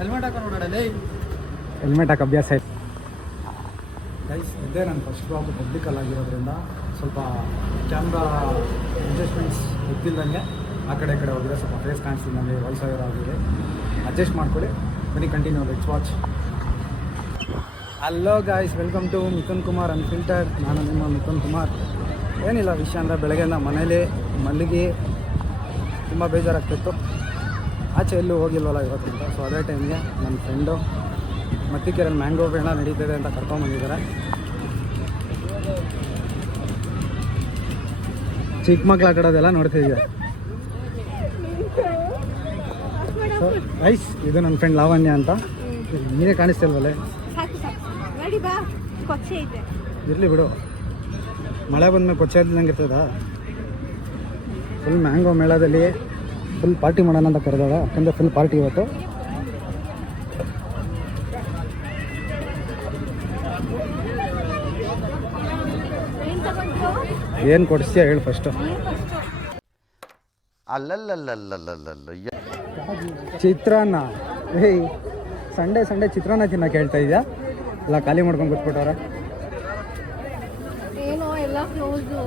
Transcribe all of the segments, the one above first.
Helmet ಹಾಕೊಂಡು ಓಡಾಡಲೇ. Helmet ಹಾಕಿ ಅಭ್ಯಾಸ ಆಯ್ತು ಗೈಸ್. ಇದೇ ನನ್ನ ಫಸ್ಟ್ ಬ್ಲಾಗ್ ಪಬ್ಲಿಕಲ್ಲಾಗಿರೋದ್ರಿಂದ ಸ್ವಲ್ಪ ಕ್ಯಾಮ್ರಾ ಅಡ್ಜಸ್ಟ್ಮೆಂಟ್ಸ್ ಗೊತ್ತಿಲ್ಲದಂಗೆ ಆ ಕಡೆ ಹೋಗಿದೆ, ಸ್ವಲ್ಪ ಫೇಸ್ ಕಾಣಿಸ್ತಿದ್ದಂಗೆ ವಾಯ್ಸ್ ಓವರ್ ಆಗಿದೆ. ಅಡ್ಜಸ್ಟ್ ಮಾಡ್ಕೊಳ್ಳಿ. ಬನ್ನಿ continue, let's watch. Hello guys, welcome to Mithun Kumar unfilter. ನಾನು ನಿಮ್ಮ ಮಿಥುನ್ ಕುಮಾರ್. ಏನಿಲ್ಲ ವಿಷಯ ಅಂದರೆ ಬೆಳಗ್ಗೆಯಿಂದ ಮನೇಲಿ ಮಲಗಿ ತುಂಬ ಬೇಜಾರಾಗ್ತಿತ್ತು. ಆಚೆ ಎಲ್ಲೂ ಹೋಗಿಲ್ವಲ್ಲ ಇವತ್ತಿಂದ. ಸೊ ಅದೇ ಟೈಮ್ಗೆ ನನ್ನ ಫ್ರೆಂಡು ಮತ್ತಿಕೆರೆಯಲ್ಲಿ ಮ್ಯಾಂಗೋ ಬೇಡ ನಡೀತಿದೆ ಅಂತ ಕರ್ಕೊಂಡ್ಬಂದಿದ್ದಾರೆ. ಚಿಕ್ಕ ಮಕ್ಳು ಆಟಾಡೋದೆಲ್ಲ ನೋಡ್ತಿದ್ದೀವಿ. ಸೊ ರೈಸ್, ಇದು ನನ್ನ ಫ್ರೆಂಡ್ ಲಾವಣ್ಯ ಅಂತ. ನೀನೇ ಕಾಣಿಸ್ತಿಲ್ವಲ್ಲೇ? ಇರಲಿ ಬಿಡು, ಮಳೆ ಬಂದ್ಮೇಲೆ ಕೊಚ್ಚೆ ಇದ್ದಂಗೆ ಇರ್ತದ. ಫುಲ್ ಮ್ಯಾಂಗೋ ಮೇಳದಲ್ಲಿ ಫುಲ್ ಪಾರ್ಟಿ ಮಾಡೋಣ ಅಂತ ಕರೆದಾಗ, ಯಾಕಂದರೆ ಫುಲ್ ಪಾರ್ಟಿ ಇವತ್ತು. ಏನು ಕೊಡಿಸ್ತೀಯ ಹೇಳು ಫಸ್ಟು. ಚಿತ್ರಾನ್ನ. ಏಯ್, ಸಂಡೇ ಚಿತ್ರಾನ್ನ ತಿನ್ನಕ್ಕೆ ಹೇಳ್ತಾ ಇದೆಯಾ? ಎಲ್ಲ ಖಾಲಿ ಮಾಡ್ಕೊಂಡು ಕೂತ್ಬಿಟ್ಟವ್ರ. ಏನೋ ಎಲ್ಲ ಕ್ಲೋಸು.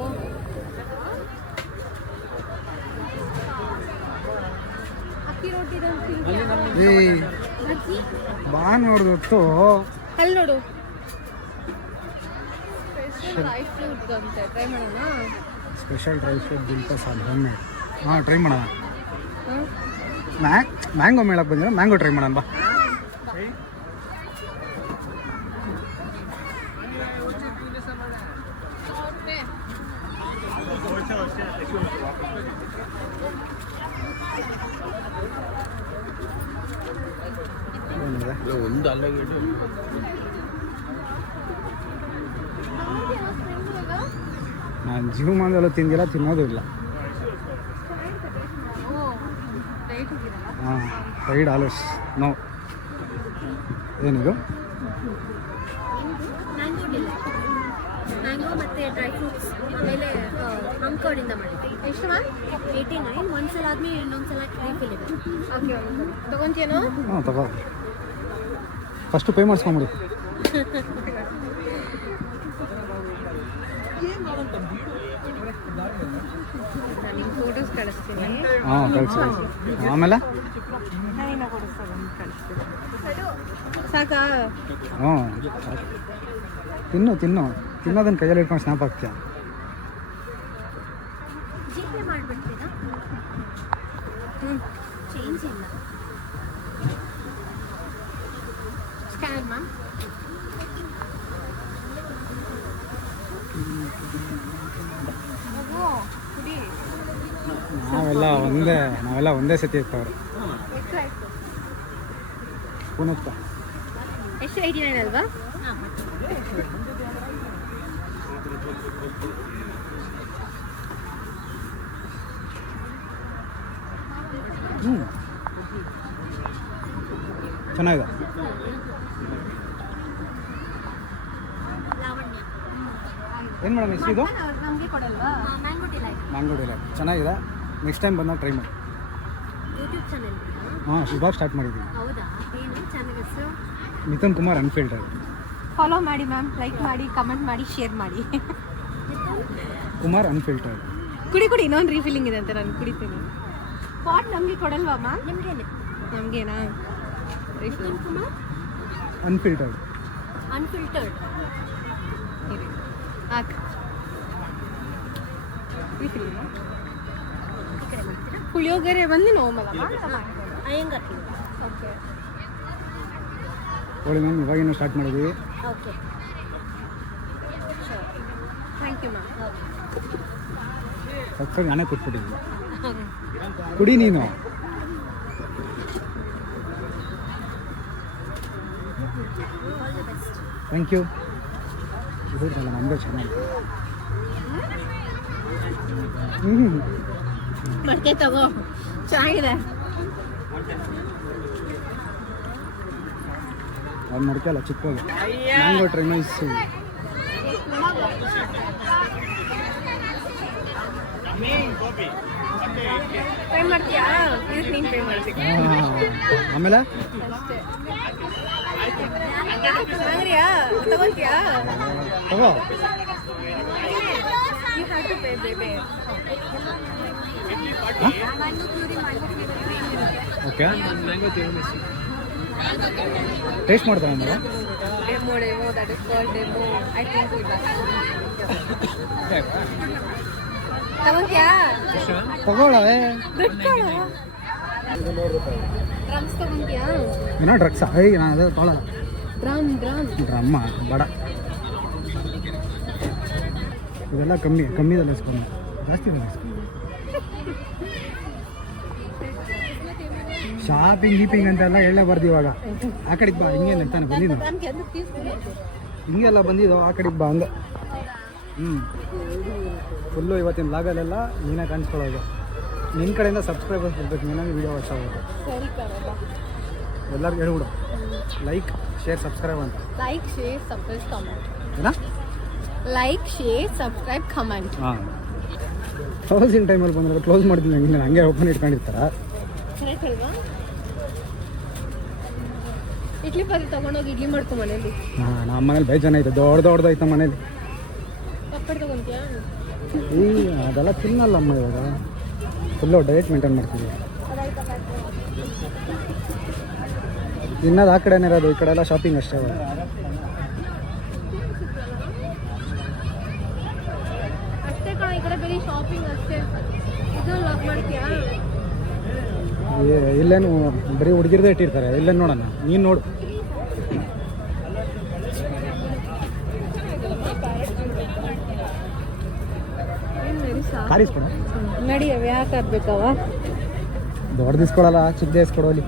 ಏಯ್ ಬಾ ನೋಡ್ದೊತ್ತು. ಅಲ್ಲಿ ನೋಡು, ಡ್ರೈ ಫ್ರೂಟ್ ಅಂತೆ. ಟ್ರೈ ಮಾಡೋಣ. ಸ್ಪೆಷಲ್ ಡ್ರೈ ಫ್ರೂಟ್ ದಿಲ್ಪಸ್ ಹೋಮ್ ಮೇಡ್. ಹಾಂ, ಟ್ರೈ ಮಾಡೋಣ. ಮ್ಯಾಂಗೋ ಮೇಳಕ್ಕೆ ಬಂದಿರೋ ಮ್ಯಾಂಗೋ ಟ್ರೈ ಮಾಡೋಣ ಬಾ. ಒಂದು ಅಲ್ಲ ನಾನು ಜೀವಮಾನದಲ್ಲೂ ತಿಂದಿಲ್ಲ, ತಿನ್ನೋದು ಇಲ್ಲ. ಹಾಂ, ಫ್ರೈಡ್ ಆಲೂಸ್ ನೋ. ಏನಿದು? ಮ್ಯಾಂಗೋ ಮತ್ತು ಡ್ರೈ ಫ್ರೂಟ್ಸ್, ಆಮೇಲೆ ಅಂಕಡಿಂದ ಮಾಡಿದ್ದೆ. ಎಷ್ಟು ಮ್ಯಾಮ್? 89. ಒಂದ್ಸಲ ಆದ್ಮೇಲೆ ಇನ್ನೊಂದ್ಸಲ ರೀಫಿಲ್ ಇದೆ. ಓಕೆ, ತೊಗೊಂತೇನೋ? ಹಾಂ, ತಗೋ. ಫಸ್ಟು ಪೇ ಮಾಡಿಸ್ಕೊಂಬಿಡಿ. ನಿಮ್ಗೆ ಫೋಟೋಸ್ ಕಳಿಸ್ತೀನಿ. ಹಾಂ, ಕಳಿಸಿ. ಆಮೇಲೆ ಸಾಕಾ? ಹ್ಞೂ, ತಿನ್ನೋದನ್ನು ಕೈಯಲ್ಲಿ ಇಟ್ಕೊಂಡು ಸ್ನ್ಯಾಪ್ ಹಾಕ್ತೀಯ. ಜಿಪೇ ಮಾಡಿಬಿಡ್ತೀರಾ? ಚೇಂಜ್ ಇಲ್ಲ. Scan ma'am. ನಾವೆಲ್ಲ ಒಂದೇ ಸತಿ ಇರ್ತವ್ರೆ. ಪುನಃ ಎಷ್ಟು? 89 ಅಲ್ವಾ? ಚೆನ್ನಾಗಿದೆ. ಏನು ಮೇಡಮ್ ಎಷ್ಟು ಇದು? ನಮಗೆ ಕೊಡಲ್ವಾ? ಮ್ಯಾಂಗೋ ಡಿಲೈಟ್ ಚೆನ್ನಾಗಿದೆ. ನೆಕ್ಸ್ಟ್ ಟೈಮ್ ಬಂದಾಗ ಟ್ರೈ ಮಾಡಿ. YouTube channel? ಹಾಂ, ಇವಾಗ ಸ್ಟಾರ್ಟ್ ಮಾಡಿದ್ದೀವಿ. ಹೌದಾ? ಏನು ಚಾನೆಲ್ ಹೆಸರು? ಮಿಥುನ್ ಕುಮಾರ್ ಅನ್ಫಿಲ್ಟರ್. ಫಾಲೋ ಮಾಡಿ ಮ್ಯಾಮ್, ಲೈಕ್ ಮಾಡಿ, ಕಮೆಂಟ್ ಮಾಡಿ, ಶೇರ್ ಮಾಡಿ. ಕುಮಾರ್ ಅನ್ಫಿಲ್ಟರ್. ಕುಡಿ ಇನ್ನೊಂದು ರೀಫಿಲ್ಲಿಂಗ್ ಇದೆ ಅಂತ ನಾನು ಕುಡಿತೀನಿ. ಪಾಟ್ ನಮಗೆ ಕೊಡಲ್ವಾ ಮ್ಯಾಮ್? ನಮಗೇನಾ? ಮಿಥುನ್ ಕುಮಾರ್ ಅನ್ಫಿಲ್ಟರ್ಡ್. ಹಾಕ್. ಪುಳಿಯೋಗರೆ ಬಂದು ನೋಮಲ್ಲ ಅಯ್ಯಂಗಾರ್. ಓಕೆ ಹೇಳಿ ಮ್ಯಾಮ್, ಇವಾಗಿನ್ನೂ ಸ್ಟಾರ್ಟ್ ಮಾಡಿದ್ದೀವಿ. Okay, thank you ma'am. Subscribe ನಾನೇ ಕೊಟ್ಬಿಟ್ಟಿದ್ದೀನಿ. ಕುಡಿ ನೀನು. Thank you. ಇದು ನಮ್ಮದೇ ಚಾನಲ್. ಮಡಕೆ ತಗೋ, ಚೆನ್ನಾಗಿದೆ. ಅದು ಮಡಕೆ ಅಲ್ಲ, ಚಿಕ್ಕದು ಮ್ಯಾಂಗೋ ಟ್ರೈಮೈಸ್. ಪೇ ಮಾಡ್ತೀಯಾ? ನೀನು ಪೇ ಮಾಡ್ತೀಯ ಆಮೇಲೆ ಅಷ್ಟೇ. ಅಂಗ್ರಿಯಾ ತಗೊಂತೀಯಾ ತಗೋ you have to pay baby okay taste ಮಾಡ್ತಾನೆ ಮಗ demo that is called demo I think it ತಗೊಂತೀಯಾ ತಗೋಳ ಡ್ರಮ್ಸ್ ತಗೊಂತೀಯಾ ಏನೋ ಡ್ರಗ್ಸಾ ನಾನು ಅದೇ ತೊಗೊಳಲ್ಲ ಡ್ರಮ್ಮ ಬೇಡ ಇದೆಲ್ಲ ಕಮ್ಮಿದಲ್ಲಿ ಇಸ್ಕೊಂಡು ಜಾಸ್ತಿ ಶಾಪಿಂಗ್ ಗೀಪಿಂಗ್ ಅಂತೆಲ್ಲ ಹೇಳಬಾರ್ದು ಇವಾಗ ಆ ಕಡೆಗೆ ಬಾ ಹಿಂಗೆ ಅಂತಾನೆ ಬಂದಿದ್ದು ಹಿಂಗೆಲ್ಲ ಬಂದಿದ್ದು ಆ ಕಡೆಗೆ ಬಾ ಹಂಗೆ ಫುಲ್ಲು ಇವತ್ತಿನ ಲಾಗಲ್ಲೆಲ್ಲ ನೀನೇ ಕಾಣಿಸ್ಕೊಳ್ಳೋದು ನಿನ್ನ ಕಡೆಯಿಂದ ಸಬ್ಸ್ಕ್ರೈಬರ್ಸ್ ಇರ್ಬೇಕು ನೀನಾಗೆ ವೀಡಿಯೋ ವಾಚ್ ಆಗೋದು ಎಲ್ಲರಿಗೂ ಹೇಳ್ಬಿಡು ಲೈಕ್ ಶೇರ್ ಸಬ್ಸ್ಕ್ರೈಬ್ ಅಂತ ಲೈಕ್ ಶೇರ್ ಸಬ್ಸ್ಕ್ರೈಬ್ ಕಮೆಂಟ್ ಏನಾ ಲೈಕ್ ಶೇರ್ ಸಬ್ಸ್ಕ್ರೈಬ್ ಕಮೆಂಟ್ ಹಾಂ ಕ್ಲೋಸಿಂಗ್ ಟೈಮಲ್ಲಿ ಬಂದರೆ ಕ್ಲೋಸ್ ಮಾಡ್ತೀನಿ ಹಂಗೆ ಹಂಗೆ ಓಪನ್ ಇಟ್ಕೊಂಡಿರ್ತಾರ ಕರೆಕ್ಟ್ ಅಲ್ವಾ ಇಡ್ಲಿ ಪಲ್ಯ ತೊಗೊಂಡೋಗಿ ಇಡ್ಲಿ ಮಾಡ್ಕೊ ಮನೇಲಿ ಹಾಂ ನಮ್ಮ ಮನೇಲಿ ಬೇಜಾನ ಐತೆ ದೊಡ್ಡದೈತೆ ಮನೇಲಿ ಪಪ್ಪಡ್ ತೊಗೊಂತೀಯಾ ಅದೆಲ್ಲ ತಿನ್ನಲ್ಲಮ್ಮ ಇವಾಗ ಫುಲ್ಲು ಡಯಟ್ ಮೇಂಟೈನ್ ಮಾಡ್ತೀವಿ ತಿನ್ನೋದು ಆ ಕಡೆನೇ ಇರೋದು ಈ ಕಡೆ ಎಲ್ಲ ಶಾಪಿಂಗ್ ಅಷ್ಟೇ ಅಷ್ಟೇ ಕಣ ಈ ಕಡೆ ಬರೀ ಶಾಪಿಂಗ್ ಅಷ್ಟೇ ಇದು ಲಾಕ್ ಮಾಡ್ತೀಯಾ ಇಲ್ಲೇನು ಬರೀ ಹುಡುಗಿರದೇ ಇಟ್ಟಿರ್ತಾರೆ ಇಲ್ಲೇನು ನೋಡೋಣ ನೀನು ನೋಡು ಕಾರಿಸ್ಕೊಡ ನಡಿ ಯಾಕೆ ಆಗ್ಬೇಕವ ದೊಡ್ಡದು ಇಸ್ಕೊಳಲ್ಲ ಚಿಕ್ಕದೇ ಇಸ್ಕೊಡೋ ಅಲ್ಲಿ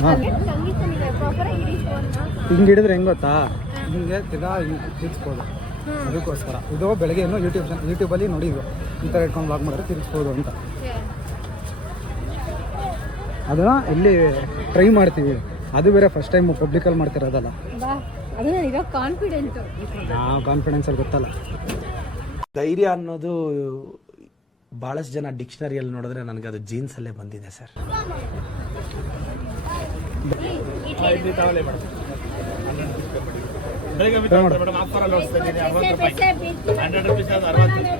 ಹಾಂ ಹಿಂಗೆ ಹಿಡಿದ್ರೆ ಹೆಂಗೆ ಗೊತ್ತಾ ಹಿಂಗೆ ತಿರ್ಗಾ ಹಿಂಗೆ ತಿರ್ಗಿಸ್ಬೋದು ಅದಕ್ಕೋಸ್ಕರ ಇದು ಬೆಳಗ್ಗೆ ಏನೋ ಯೂಟ್ಯೂಬಲ್ಲಿ ನೋಡಿದ್ವು ಈ ಥರ ಇಟ್ಕೊಂಡು ಬ್ಲಾಗ್ ಮಾಡಿದ್ರೆ ತಿರ್ಗಿಸ್ಬೋದು ಅಂತ ಅದನ್ನು ಇಲ್ಲಿ ಟ್ರೈ ಮಾಡ್ತೀವಿ ಅದು ಬೇರೆ ಫಸ್ಟ್ ಟೈಮ್ ಪಬ್ಲಿಕಲ್ಲಿ ಮಾಡ್ತಿರೋದಲ್ಲ ಅದು ನನಗೆ ಕಾನ್ಫಿಡೆಂಟ್ ಹಾಂ ಕಾನ್ಫಿಡೆನ್ಸಲ್ಲಿ ಗೊತ್ತಲ್ಲ ಧೈರ್ಯ ಅನ್ನೋದು ಭಾಳಷ್ಟು ಜನ ಡಿಕ್ಷನರಿಯಲ್ಲಿ ನೋಡಿದ್ರೆ ನನಗೆ ಅದು ಜೀನ್ಸಲ್ಲೇ ಬಂದಿದೆ ಸರ್.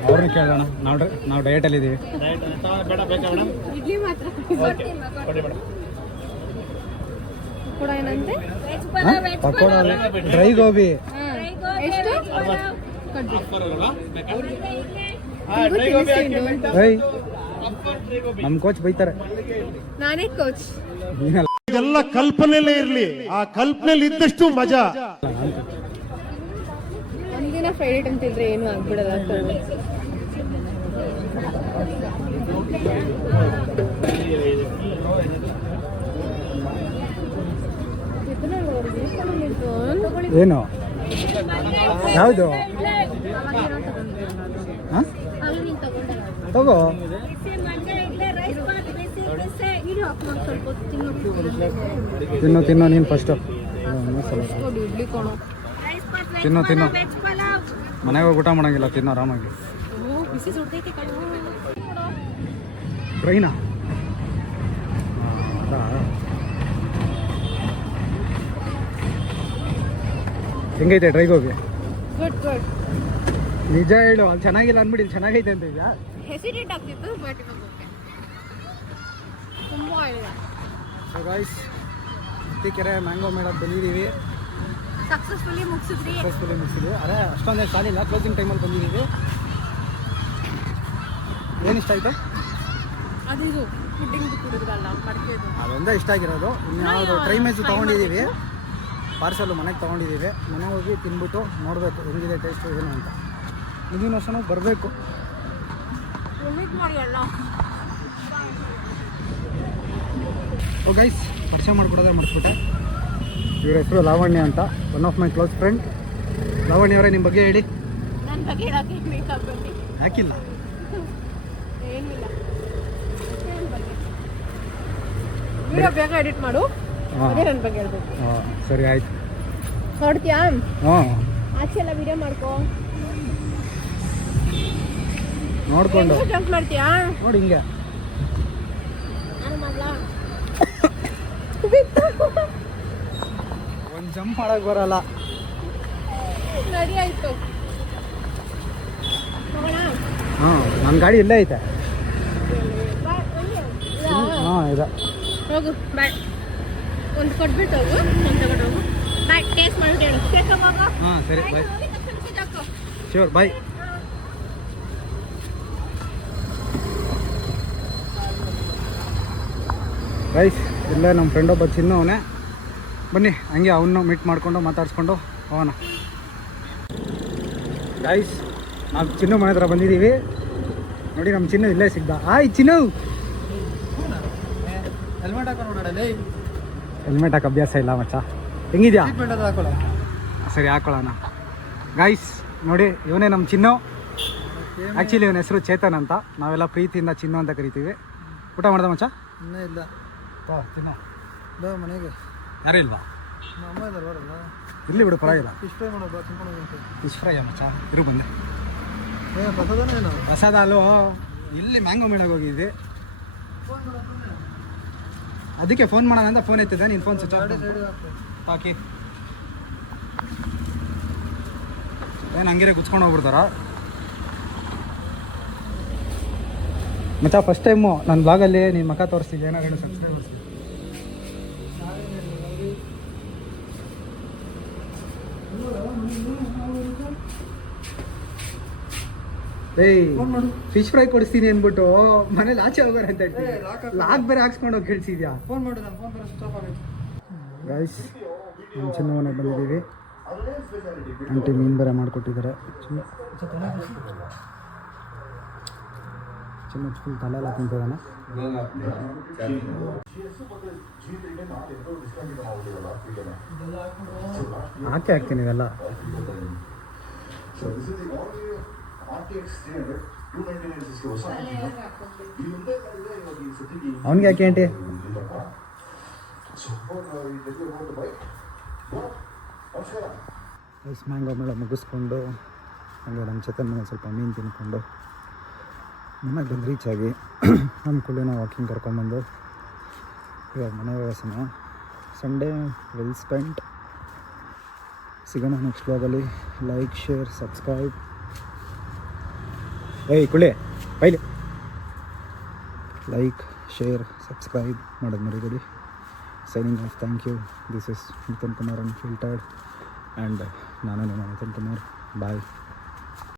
ಅವ್ರನ್ನ ಕೇಳೋಣ ನಾವು ಡಯಟಲ್ಲಿ ಇದ್ದೀವಿ ಇಡ್ಲಿ ಮಾತ್ರ ಕೂಡ ಏನಂತೆ ಪಕೋಡ ಡ್ರೈ ಗೋಬಿ ಎಷ್ಟು ನಮ್ಮ ಕೋಚ್ ಬೈತಾರೆ ನಾನೇ ಕೋಚ್ ಇದೆಲ್ಲ ಕಲ್ಪನೆಯಲ್ಲೇ ಇರ್ಲಿ ಆ ಕಲ್ಪನೆಯಲ್ಲಿ ಇದ್ದಷ್ಟು ಮಜಾ ಒಂದಿನ ಫ್ರೈಡೆ ಟೈಮ್ ತಿಂದ್ರೆ ಏನು ಆಗ್ಬಿಡಲ್ಲ ಏನು ಯಾವುದು ಹಾಂ ತಗೋ ತಿನ್ನು ನೀನು ಫಸ್ಟು ತಿನ್ನು ಮನೆಗೆ ಹೋಗಿ ಊಟ ಮಾಡೋಂಗಿಲ್ಲ ತಿನ್ನೋ ಆರಾಮಾಗಿ ಟ್ರೈನಾ ಹೆಂಗೈತೆ ಡ್ರೈ ಗೋಬಿ ಗುಡ್ ಗುಡ್ ನಿಜ ಹೇಳು ಅಲ್ಲಿ ಚೆನ್ನಾಗಿಲ್ಲ ಅಂದ್ಬಿಡಿ ಚೆನ್ನಾಗೈತೆ ಅಂತ ಈಗ ಹೆಸಿಟೇಟ್ ಆಗ್ತಿತ್ತು ಬಟ್ ತುಂಬ ಸೊ ಗಾಯ್ಸ್ ಕೆರೆ ಮ್ಯಾಂಗೋ ಮೇಳಕ್ಕೆ ಬಂದಿದ್ದೀವಿ ಸಕ್ಸಸ್ಫುಲಿ ಮುಗಿಸಿದ್ವಿ ಅರೆ ಅಷ್ಟೊಂದೇ ಸಾಲಿಲ್ಲ ಕ್ಲೋಸಿಂಗ್ ಟೈಮಲ್ಲಿ ಬಂದಿದ್ದೀವಿ ಏನು ಇಷ್ಟ ಆಯಿತು ಅದು ಫುಡ್ಡಿಂಗ್ ಕುಡಿದ್ರಲ್ಲ ಮಡಿಕೆದು ಅದೊಂದೇ ಇಷ್ಟ ಆಗಿರೋದು ಇನ್ಯಾವುದು ಟ್ರೈ ಮೇಜು ತೊಗೊಂಡಿದ್ದೀವಿ ಪಾರ್ಸಲ್ಲು ಮನೆಗೆ ತೊಗೊಂಡಿದ್ದೀವಿ ಮನೆಗೆ ಹೋಗಿ ತಿನ್ಬಿಟ್ಟು ನೋಡಬೇಕು ಹೆಂಗಿದೆ ಟೇಸ್ಟು ಏನು ಅಂತ ಮುಂದಿನ ವರ್ಷನೂ ಬರಬೇಕು ಓ ಗೈಸ್ ಪರಿಚಯ ಮಾಡಿಕೊಡೋದೇ ಮಾಡಿಸ್ಬಿಟ್ಟೆ ಇವ್ರ ಹೆಸರು ಲಾವಣ್ಯ ಅಂತ one of my close friend. Lavanya ಅವರೇ ನಿಮ್ಮ ಬಗ್ಗೆ ಹೇಳಿ. ನನ್ನ ಬಗ್ಗೆ ಯಾಕಿಲ್ಲ ಏನಿಲ್ಲ ವಿಡಿಯೋ ಬೇಗ ಎಡಿಟ್ ಮಾಡು ಅದೇ ನನ್ನ ಬಗ್ಗೆ ಹೇಳ್ಬೇಕು. ಹಾಂ ಸರಿ ಆಯ್ತು ಹೊಡ್ತೀಯಾ? ಹಾಂ ಆಚೆ ಎಲ್ಲ ವಿಡಿಯೋ ಮಾಡ್ಕೋ ನೋಡ್ಕೊಂಡು ಜಂಪ್ ಮಾಡ್ತೀಯಾ? ನೋಡಿ ಹಿಂಗೆ ನಾನು ಮಾಡ್ಲಾ? ಒಂದು ಜಂಪ್ ಮಾಡಕ್ಕೆ ಬರಲ್ಲ. ನಡಿ ಆಯ್ತು. ಹೋಗೋಣ? ಹಾಂ ನನ್ನ ಗಾಡಿ ಇಲ್ಲೇ ಐತೆ. ಬಾ, ಎಲ್ಲಿ? ಇಲ್ಲ. ಹಾಂ ಇದೆ. ಹೋಗು ಬಾಯ್. ಒಂದು ಕೊಟ್ಬಿಟ್ಟು ಹೋಗು, ಒಂದು ತಗೊಂಡು ಹೋಗು. ಬಾಯ್, ಟೇಸ್ಟ್ ಮಾಡ್ಬಿಟ್ಟು ಹೇಳು. ಟೇಸ್ಟ್ ಹೋಗು. ಹಾಂ ಸರಿ ಬಾಯ್. ಹೋಗಿ ತಕ್ಷಣ ಮೆಸೇಜ್ ಹಾಕು. ಶ್ಯೂರ್ ಬಾಯ್. ಗೈಸ್ ಇಲ್ಲೇ ನಮ್ಮ ಫ್ರೆಂಡ್ ಒಬ್ಬ ಚಿನ್ನ ಅವನೇ. ಬನ್ನಿ ಹಂಗೆ ಅವನ್ನ ಮೀಟ್ ಮಾಡಿಕೊಂಡು ಮಾತಾಡ್ಸ್ಕೊಂಡು ಹೋಗೋಣ. ಗೈಸ್ ನಾವು ಚಿನ್ನು ಮನೆ ಹತ್ರ ಬಂದಿದ್ದೀವಿ. ನೋಡಿ ನಮ್ಮ ಚಿನ್ನು ಇಲ್ಲೇ ಸಿಗ್ದ. ಆಯ್ ಚಿನ್ನು, ಹೆಲ್ಮೆಟ್ ಹಾಕೊಂಡು ನೋಡೋಣ. ಹೆಲ್ಮೆಟ್ ಹಾಕೋ ಅಭ್ಯಾಸ ಇಲ್ಲ ಮಚ್ಚ. ಹೆಂಗಿದ್ಯಾ? ಹಾಕೊಳ್ಳ. ಸರಿ ಹಾಕೊಳ್ಳೋಣ. ಗೈಸ್ ನೋಡಿ ಇವನೇ ನಮ್ಮ ಚಿನ್ನು. ಆ್ಯಕ್ಚುಲಿ ಇವನ ಹೆಸರು ಚೇತನ್ ಅಂತ. ನಾವೆಲ್ಲ ಪ್ರೀತಿಯಿಂದ ಚಿನ್ನು ಅಂತ ಕರಿತೀವಿ. ಊಟ ಮಾಡ್ದೆ ಮಚ್ಚ? ಇನ್ನೂ ಇಲ್ಲ. ಚಿನ್ನು ಬಾ ಮನೆಗೆ. ಯಾರೇ ಇಲ್ವಾ? ನಮ್ಮ ಅಮ್ಮ ಇದ್ದಾರೆ ಬರಲ್ಲ. ಇಲ್ಲಿ ಬಿಡು ಪರವಾಗಿಲ್ಲ. ಫಿಶ್ ಫ್ರೈ ಮಾಡೋದು ತಿನ್ಕೊಂಡು ಫಿಶ್ ಫ್ರೈ ಮಚ್ಚ. ಇರು ಬಂದೆ. ಪ್ರಸಾದನೇ ಏನು? ಪ್ರಸಾದ ಅಲ್ಲೋ, ಇಲ್ಲಿ ಮ್ಯಾಂಗೋ ಮೇಳಗೆ ಹೋಗಿದ್ವಿ. ಅದಕ್ಕೆ ಫೋನ್ ಮಾಡೋಣ ಅಂತ ಫೋನ್ ಎತ್ತಿದ್ದೆ. ನೀನು ಫೋನ್ ಸ್ವಿಚ್ ಆಫ್ ಹಾಕಿ ಏನು ಹಂಗಿರೆ ಗುಚ್ಕೊಂಡು ಹೋಗ್ಬಿಡ್ತಾರ ಮಚ್ಚ. ಫಸ್ಟ್ ಟೈಮು ನನ್ನ ಬ್ಲಾಗಲ್ಲಿ ನಿನ್ನ ಮಕ್ಕ ತೋರಿಸ್ತಿದ್ದೆ. ಏನೋ ಹೇಳು ಸಬ್ಸ್ಕ್ರೈಬರ್ಸ್. ಏಯ್ ಫಿಶ್ ಫ್ರೈ ಕೊಡಿಸ್ತೀನಿ ಅಂದ್ಬಿಟ್ಟು ಮನೇಲಿ ಆಚೆ ಹೋಗೋರು ಅಂತ ಹೇಳ್ತೀನಿ. ಲಾಕ್ ಬೇರೆ ಹಾಕ್ಸ್ಕೊಂಡು ಹೋಗಿ ಕೇಳಿಸಿದ್ಯಾ? ಫೋನ್ ಮಾಡು, ನಾನು ಫೋನ್ ಬೇರೆ ಸ್ಟಾಪ್ ಆಗೈತೆ. ಗೈಸ್ ನಮ್ಮ ಚಿನ್ನ ಮನೆಗೆ ಬಂದಿದ್ದೀವಿ. ಆಂಟಿ ಮೀನು ಬೇರೆ ಮಾಡಿಕೊಟ್ಟಿದ್ದಾರೆ. ಚಿನ್ನ ಫುಲ್ ತಲೆ ಎಲ್ಲ ತಿಂತಿದ್ದಾನೆ. ಹಾಕಿ ಹಾಕ್ತೀನಿ ಇವೆಲ್ಲ. ಅವನಿಗೆ ಯಾಕೆ ಆಂಟಿ? ಮ್ಯಾಂಗೋ ಮೇಳ ಮುಗಿಸ್ಕೊಂಡು ಹಂಗೆ ನಮ್ಮ ಚೇತನ್ ಮನೆ ಸ್ವಲ್ಪ ಮೀನು ತಿನ್ಕೊಂಡು ಮನೆಗೆ ಬಂದು ರೀಚ್ ಆಗಿ ನಮ್ಮ ಕುಳ್ಳಿನ ವಾಕಿಂಗ್ ಕರ್ಕೊಂಡ್ಬಂದು ಇವಾಗ ಮನೆಗೆ ಸಮಯ. Sunday well spent. ಸಿಗೋಣ ನೆಕ್ಸ್ಟ್ ಬ್ಲಾಗಲ್ಲಿ. Like, share, subscribe. ಏಯ್ ಕುಳ್ಳಿ ಬೈಲಿ. ಲೈಕ್, ಶೇರ್, ಸಬ್ಸ್ಕ್ರೈಬ್ ಮಾಡೋದು ಮರಿಬೇಡಿ. Signing off. Thank you. This is Mithun Kumar unfiltered and ನಾನು ನಿಮ್ಮ ಮಿಥುನ್ ಕುಮಾರ್. ಬಾಯ್.